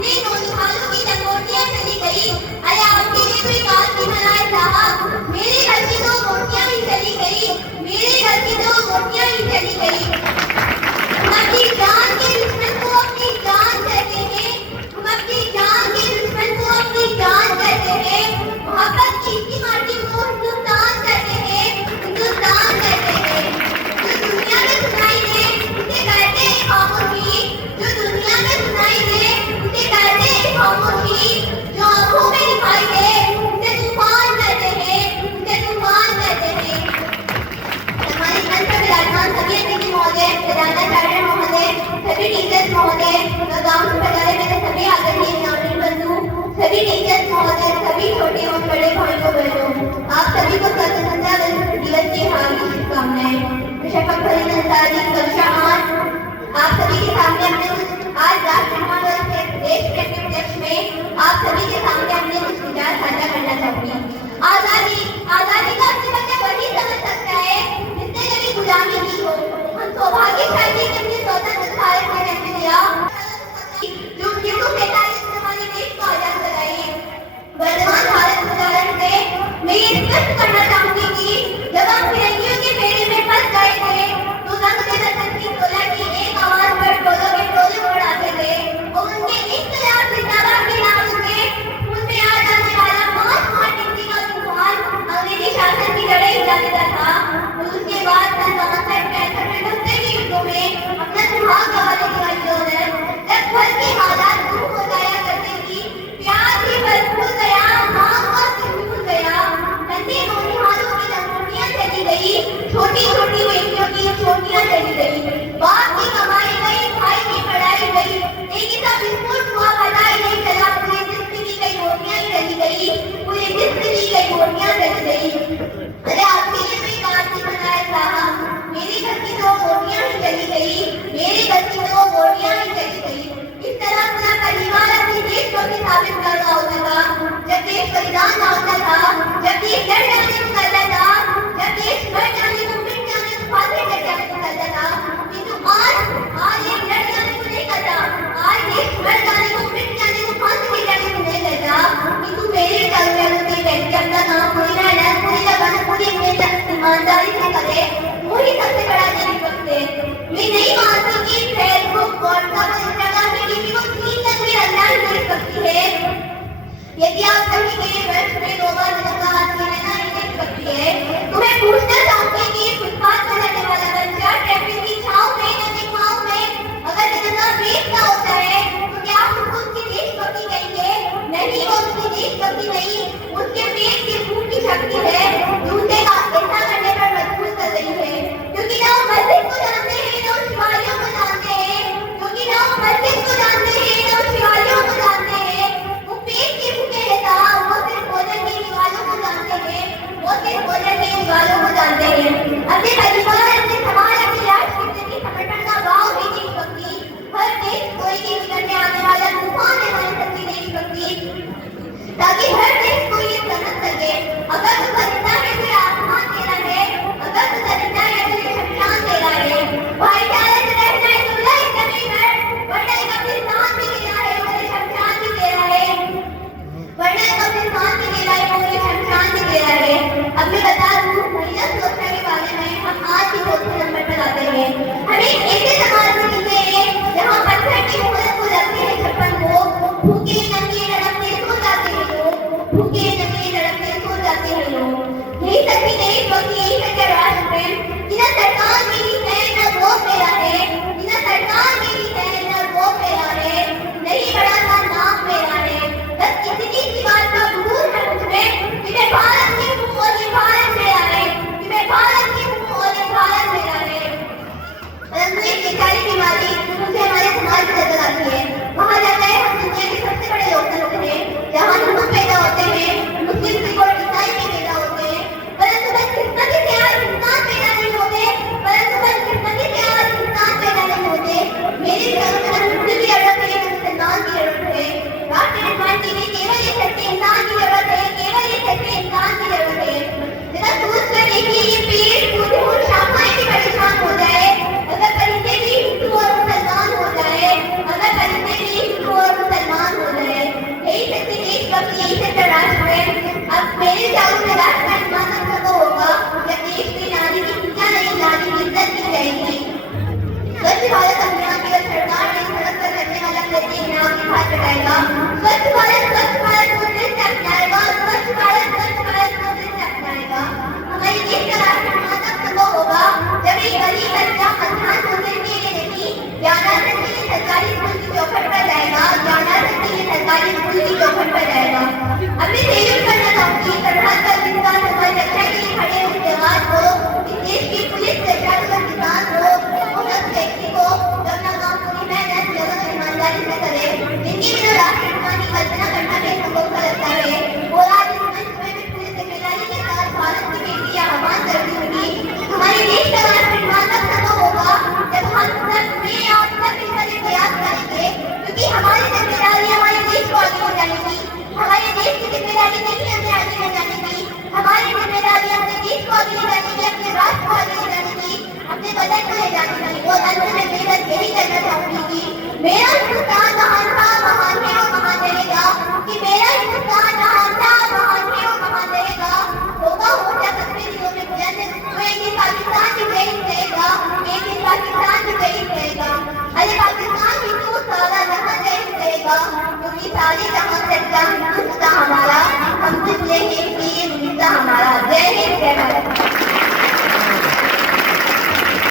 अपने नौनिहालों की लंगोटियां चली गई। अरे आपके लिए कोई बात नहीं बनाए साहब, मेरे घर की दो मोटियां ही चली गई, मेरे घर की दो मोटियां ही चली गई। हम अपनी जान के दुश्मन को अपनी जान कहते हैं, हम अपनी जान के दुश्मन को अपनी जान कहते हैं। मोहब्बत की इसी माटी को हिंदुस्तान कहते हैं, हिंदुस्तान कहते हैं। जो दुनिया में सुनाई दे उसे कहते हैं खामोशी, जो दुनिया में सुनाई दे उसे कहते हैं खामोशी, जो आंखों में दिखाई दे उसे तूफान कहते हैं, उसे तूफान कहते हैं। हमारे मंच पर विराजमान सभी अतिथि महोदय, प्रधानाचार्य महोदय, सभी टीचर्स महोदय, गांव से पधारे मेरे सभी आदरणीय नागरिक बंधु, सभी टीचर्स महोदय, सभी छोटे और बड़े भाइयों बहनों, आप सभी को स्वतंत्रता दिवस की हार्दिक शुभकामनाएं। शपथ भरी संसारी कक्षा 8 आप सभी के सामने अपने आज राष्ट्र निर्माण के देश के उपलक्ष्य में आप सभी के सामने अपने कुछ विचार साझा करना चाहूंगी। आजादी आजादी का अर्थ वही समझ सकता है जिसने कभी गुलामी की हो। हम सौभाग्यशाली कि हमने स्वतंत्र भारत में जन्म लिया जो 1947 में हमारे देश को आजाद कराई। वर्तमान भारत के उदाहरण से मैं ये स्पष्ट करना चाहूंगी कि जब हम फिरंगियों के फेरे में फंस गए थे तो रंग दे वतन की बोला की एक आवाज पर टोलों के टोले उड़ाते थे और उनके इख्तिलाफ जिंदाबाद के नाम से उनमें आ जाने वाला मास टिप्पणी का तूफान अंग्रेजी शासन की जड़ें हिला देता था। और उसके बाद 1965 में डूबते के युद्धों में अपना सुहाग गंवाने की वाली दौलत जब घर के हालात दूर हो जाया करते थी, प्यार भी भरपूर गया, मांग का सिर भूल गया, नन्हे नौनिहालों की लंगोटियां चली गई, छोटी छोटी बेटियों की छोटियां चली गई, बाप की कमाई गई, भाई की पढ़ाई गई, लेकिन सब विस्फोट हुआ पता ही नहीं चला। पूरे जिस्म की गई रोटियां चली गई, पूरे जिस्म की गई रोटियां चली गई। अरे आपके लिए कोई बात नहीं बनाए साहब, मेरे घर की दो रोटियां ही चली गई, मेरे घर की दो रोटियां ही चली गई। इस तरह पूरा परिवार अपने देश को साबित कर रहा होता था। जब देश बलिदान ना होता था, जब देश लड़ जाने को करता था, जब देश मर जाने को मिट जाने को फांसी चढ़ जाने को करता था, किंतु आज ये लड़ जाने को नहीं करता, आज देश मर जाने को मिट जाने को फांसी चढ़ जाने को नहीं करता, किंतु मेरे कर्तव्य के व्यक्ति अपना काम पूरी मेहनत पूरी लगन पूरी मेहनत ईमानदारी से करे, वही सबसे बड़ा देशभक्त है। मैं नहीं मानती कि फेसबुक व्हाट्सएप इंस्टाग्राम में किसी को 3 तस्वीर अंदाज मिल सकती है। यदि आप सभी के वर्ष में 2 बार तिरंगा हाथ में लेना ही देशभक्ति है तो मैं पूछना चाहूंगी कि फुटपाथ पर रहने वाला बच्चा ट्रैफिक की छांव में नदी छांव में अगर तिरंगा बेचता होता है तो क्या आप उसको उसकी देशभक्ति कहेंगे? नहीं, वो उसकी देशभक्ति नहीं, उसके पेट की भूख की शक्ति है दूसरे का ऐसा करने पर मजबूर कर रही है। क्योंकि ना वो मस्जिद को जानते हैं ना शिवालियों को जानते हैं, क्योंकि ना वो मस्जिद को जानते हैं ना शिवालियों को जानते हैं। वो पेट के भूखे है साहब, वो सिर्फ भोजन की दीवारों को जानते हैं, वो सिर्फ भोजन की दीवारों को जानते हैं। अपने परिवार अपने समाज अपने राष्ट्र की जिंदगी समर्पण का भाव भी देशभक्ति, हर देश कोई के जीवन में आने वाला तूफान है बन सकती देशभक्ति, ताकि हर देश को ये समझ सके अगर तो जिंदा है तो आसमान तेरा है, अगर तो जिंदा है तो ये शमशान तेरा है। भाईचारे से रहना है तो लड़ जमीन पर, वरना कब्रिस्तान भी तेरा है और ये शमशान भी तेरा है, वरना कब्रिस्तान भी तेरा है और ये शमशान भी तेरा है। अब मैं बता दूं महिला सुरक्षा के बारे में हम आज भी 2 नंबर पर आते हैं। हम एक ऐसे समाज में जीते हैं जहाँ पत्थर की मोहलत को रखते हैं छप्पन को, भूखे नंगे लड़कते सो जाते हैं लोग, भूखे नंगे लड़कते सो जाते हैं लोग। यही सच्ची देशभक्ति, यही सच्चा राष्ट्र प्रेम, जिन्हें सरकार मेरी है न वो मेरा है, जिन्हें सरकार मेरी है न वो मेरा है, नहीं बड़ा सा नाम मेरा है। बस इतनी सी बात का गुरूर है मुझमें कि मैं भारत की हूँ और ये भारत मेरा है, कि मैं भारत की हूँ और ये भारत मेरा है। परंतु एक बेचारी मिस्टर राष्ट्रपति, अब मेरे चारों में राष्ट्रपति मानव तो होगा जब देश की नारी की पूजा नहीं, नारी की इज्जत की जाएगी। स्वच्छ भारत अभियान केवल सरकार नहीं, सड़क पर चलने वाला प्रत्येक नाम की बात बताएगा। स्वच्छ भारत को दृढ़ से अपनाएगा। स्वच्छ भारत को दृढ़ से अपनाएगा। हमारे देश का राष्ट्रपति तब संभव होगा जब एक गरीब बच्चा मध्याह्न भोजन के लिए नहीं, ज्ञानार्जन के लिए सरकारी स्कूल की चौखट पर जाएगा। ज्ञानार्जन के लिए सरकारी स्कूल की चौखट पर जाएगा। अपने सैल्यूट करना चाहूंगी प्रधान का विश्वास हमारी रक्षा के लिए खड़े हुए जवान को, इस देश की पुलिस, प्रशासन, किसान को, उस व्यक्ति को जो अपना काम पूरी मेहनत, लगन, ईमानदारी से करे, जिनकी बिना राष्ट्र निर्माण की कल्पना करना बेसंभव सा लगता है। और आज इस मंच में भी पूरी जिम्मेदारी के साथ भारत की बेटियां आह्वान करती होंगी। हमारे देश का राष्ट्र निर्माण तब संभव होगा जब हम सब में और सब मिलकर एक प्रयास करेंगे, क्योंकि हमारी जिम्मेदारी हमारे देश को आगे बढ़ाने की, हमारे देश की जिम्मेदारी नहीं हमें आगे बढ़ाने की, हमारी जिम्मेदारी अपने देश को आगे ले जाने की, अपने राष्ट्र को आगे ले जाने की, अपने बदन को ले जाने की। और अंत में मैं यही कहना चाहूंगी कि मेरा हिंदुस्तान महान था, महान है और महान रहेगा। कि मेरा हिंदुस्तान महान था, महान है और महान रहेगा। होगा हो क्या सबके दिलों में बुलंद, तो एक दिन पाकिस्तान भी जय रहेगा, एक दिन पाकिस्तान भी जय रहेगा। अरे पाकिस्तान हिंदू सारा जहां जय रहेगा, क्योंकि सारे जहां सच्चा हिंदू हमारा, हम जिसले हैं कि ये हिंदुस्तान हमारा। जय हिंद, जय भारत।